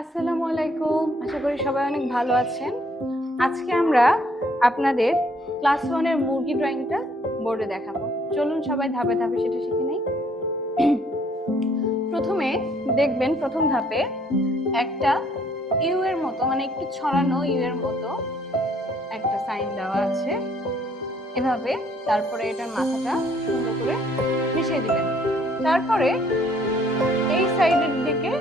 আসসালামু আলাইকুম, আশা করি সবাই অনেক ভালো আছেন। আজকে আমরা আপনাদের ক্লাস 1 এর মুরগি ড্রয়িংটা বোর্ডে দেখাবো। চলুন সবাই ধাপে ধাপে সেটা শিখে নেই। প্রথমে দেখবেন প্রথম ধাপে একটা ইউ এর মতো, মানে একটু ছড়ানো ইউ এর মতো একটা সাইন দেওয়া আছে এভাবে। তারপরে এটার মাথাটা সুন্দর করে মিশিয়ে দিবেন। তারপরে এই সাইডের দিকে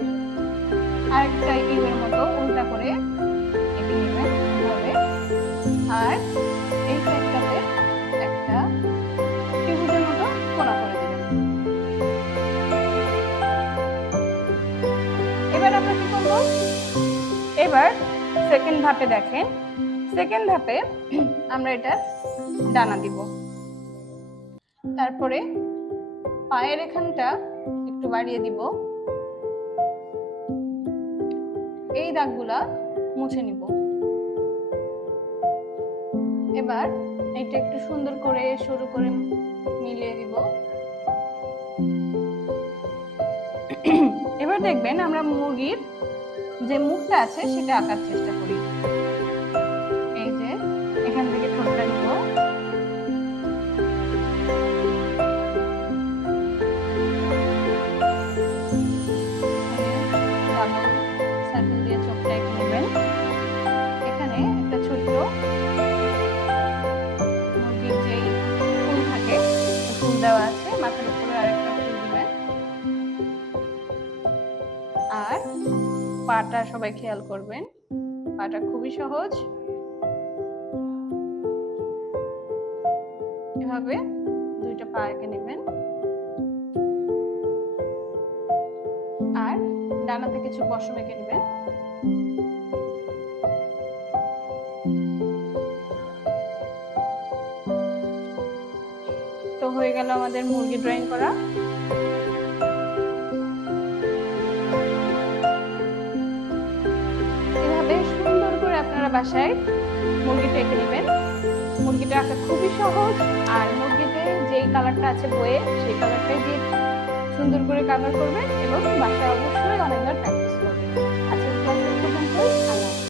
আরেকটা ইউ এর মতো উল্টা করে এঁকে নেবেন এভাবে। আর এই সাইডটাতে একটা ত্রিভুজের মতো কোণা করে দিবেন। এবার আমরা কি করব? এবার সেকেন্ড ধাপে দেখেন, সেকেন্ড ধাপে আমরা এটা ডানা দিব। তারপরে পায়ের এখানটা একটু বাড়িয়ে দিব, এই দাগগুলা মুছে নিব। এবার এটা একটু সুন্দর করে সরু করে মিলিয়ে দিব। এবার দেখবেন আমরা মুরগির যে মুখটা আছে সেটা আঁকার চেষ্টা করি। এই যে এখান থেকে ঠোঁটটা নিব, সার্কেল দিয়ে চোখটা এঁকে নেবেন। এখানে একটা ছোট্ট মুরগির যে ফুল থাকে ফুল দেওয়া আছে, মাথার উপরে আরেকটা ফুল দিবেন। আর পাটা সবাই খেয়াল করবেন, পাটা খুবই সহজ। এভাবে দুইটা পা এঁকে নেবেন। আর ডানাতে কিছু পশম এঁকে নেবেন। তো হয়ে গেল আমাদের মুরগি ড্রয়িং করা। এভাবে সুন্দর করে আপনারা বাসায় মুরগিটা এঁকে নেবেন। মুরগিটা আঁকা খুবই সহজ। আর মুরগিতে যেই কালারটা আছে বইয়ে সেই কালারটাই দিয়ে সুন্দর করে কালার করবেন এবং বাসায় অবশ্যই অনেকবার